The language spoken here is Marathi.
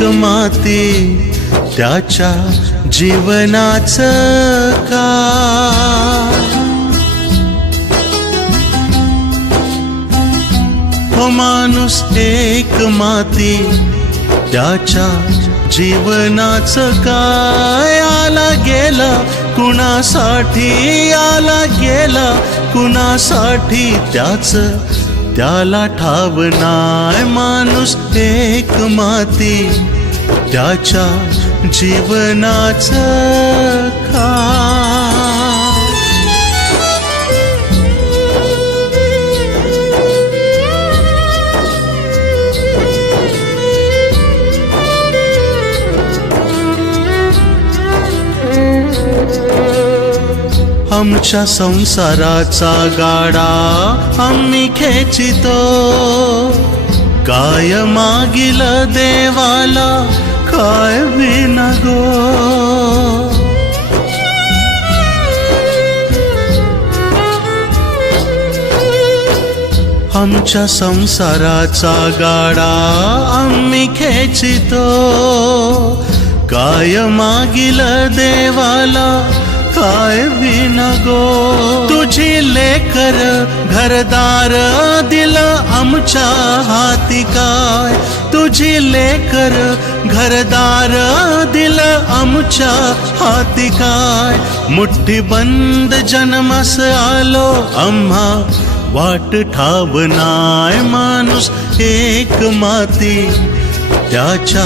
माती त्याच्या जीवनाच का हो माणूस एक माती त्याच्या जीवनाच काय आला गेला? कुणासाठी आला गेला? कुणासाठी त्याच त्याला ठाव नाय माणूस एक माती त्याच्या जीवनाच का आमच्या संसाराचा गाडा आम्ही खेचितो. काय मागिल देवाला काय विनगो? आमच्या संसाराचा गाडा आम्ही खेचितो. काय मागिल देवाला काय विनगो तुझी लेकर घरदार दिलं आमच्या हाती काय? तुझी लेकर घरदार दिलं आमच्या हाती काय? मुठ्ठी बंद जन्मस आलो आम्हा वाट ठाव नाय माणूस एक माती त्याच्या